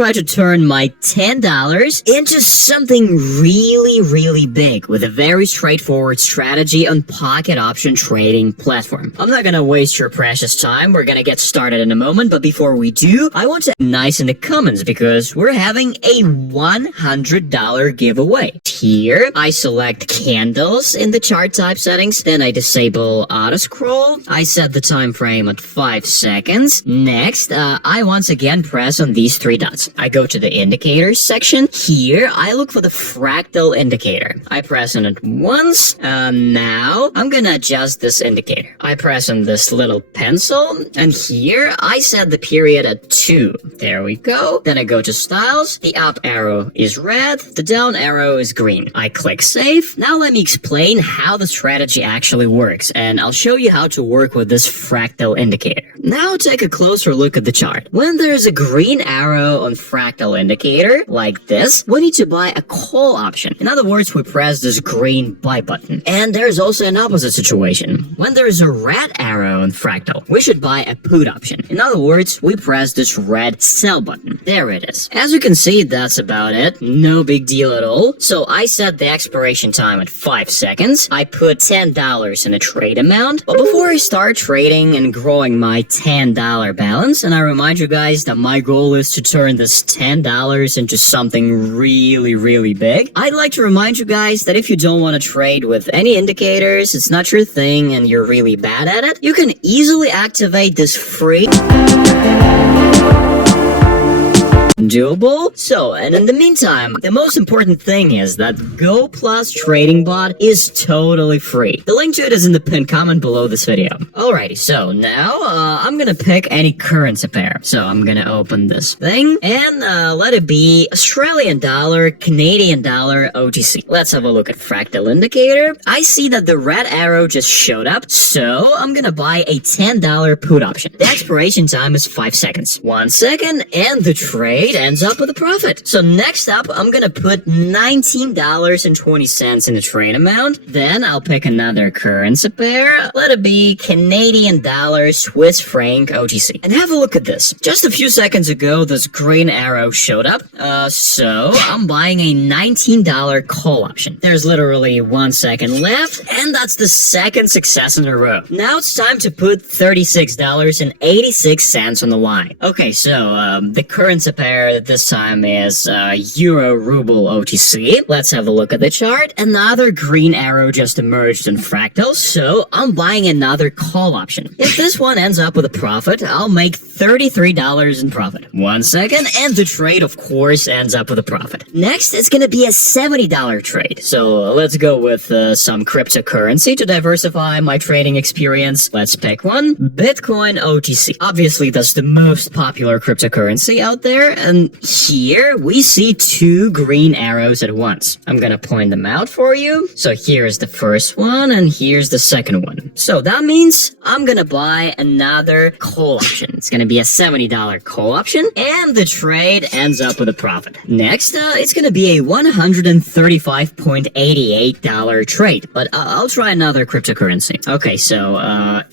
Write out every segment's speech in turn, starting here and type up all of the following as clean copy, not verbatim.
try to turn my $10 into something really big with a very straightforward strategy on pocket option trading platform. I'm not gonna waste your precious time. We're gonna get started in a moment, but before we do, I want to be nice in the comments because we're having a $100 giveaway. Here, I select candles in the chart type settings, then I disable auto scroll. I set the time frame at 5 seconds. Next, I once again press on these 3 dots. I go to the indicators section. Here, I look for the fractal indicator. I press on it once. Now, I'm gonna adjust this indicator. I press on this little pencil, and here, I set the period at 2. There we go. Then I go to styles. The up arrow is red. The down arrow is green. I click save. Now let me explain how the strategy actually works, and I'll show you how to work with this fractal indicator. Now take a closer look at the chart. When there's a green arrow on fractal indicator, like this, we need to buy a call option. In other words, we press this green buy button. And there's also an opposite situation. When there's a red arrow on fractal, we should buy a put option. In other words, we press this red sell button. There it is. As you can see, that's about it. No big deal at all. So I set the expiration time at 5 seconds. I put $10 in a trade amount. But before I start trading and growing my $10 balance, and I remind you guys that my goal is to turn this $10 into something really big, I'd like to remind you guys that if you don't want to trade with any indicators, it's not your thing, and you're really bad at it, you can easily activate this free doable. So, and in the meantime, the most important thing is that Go Plus Trading Bot is totally free. The link to it is in the pinned comment below this video. Alrighty, so now I'm gonna pick any currency pair. So I'm gonna open this thing and let it be Australian dollar, Canadian dollar, OTC. Let's have a look at fractal indicator. I see that the red arrow just showed up, so I'm gonna buy a $10 put option. The expiration time is 5 seconds. 1 second, and the trade ends up with a profit. So next up, I'm gonna put $19.20 in the trade amount. Then I'll pick another currency pair. Let it be Canadian dollar, Swiss franc, OTC. And have a look at this. Just a few seconds ago, this green arrow showed up. So I'm buying a $19 call option. There's literally 1 second left, and that's the second success in a row. Now it's time to put $36.86 on the line. Okay, so the currency pair this time is Euro Ruble OTC. Let's have a look at the chart. Another green arrow just emerged in fractal, so I'm buying another call option. If this one ends up with a profit, I'll make $33 in profit. 1 second, and the trade, of course, ends up with a profit. Next, it's gonna be a $70 trade. So let's go with some cryptocurrency to diversify my trading experience. Let's pick one. Bitcoin OTC. Obviously, that's the most popular cryptocurrency out there, and here we see 2 green arrows at once. I'm gonna point them out for you. So here's the first one, and here's the second one. So that means I'm gonna buy another call option. It's gonna be a $70 call option, and the trade ends up with a profit. Next, it's gonna be a $135.88 trade, but I'll try another cryptocurrency. Okay, so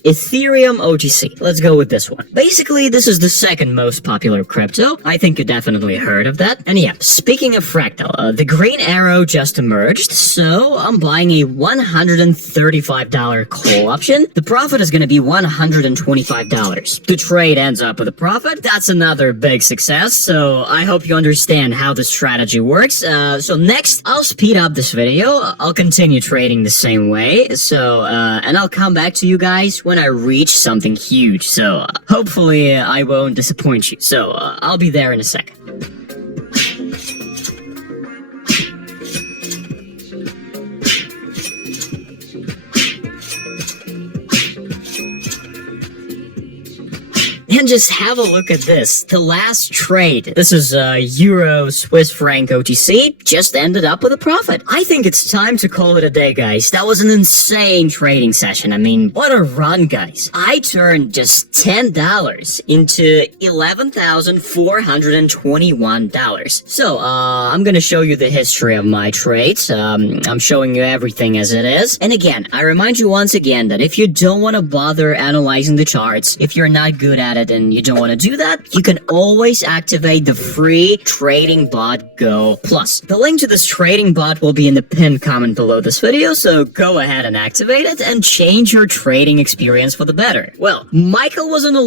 Ethereum OTC. Let's go with this one. Basically, this is the second most popular crypto. I think you definitely heard of that. And yeah, speaking of fractal, the green arrow just emerged, so I'm buying a $135 call option. The profit is going to be $125. The trade ends up with a profit. That's another big success, so I hope you understand how the strategy works. So next, I'll speed up this video. I'll continue trading the same way, so, and I'll come back to you guys when I reach something huge, so hopefully I won't disappoint you. So, I'll be there in a second. And just have a look at this. The last trade. This is Euro Swiss franc OTC. Just ended up with a profit. I think it's time to call it a day, guys. That was an insane trading session. I mean, what a run, guys. I turned just $10 into $11,421. So, I'm gonna show you the history of my trades. I'm showing you everything as it is. And again, I remind you once again that if you don't want to bother analyzing the charts, if you're not good at it, bad and you don't want to do that, you can always activate the free Trading Bot Go Plus. The link to this trading bot will be in the pinned comment below this video, so go ahead and activate it and change your trading experience for the better. Well, Michael was on the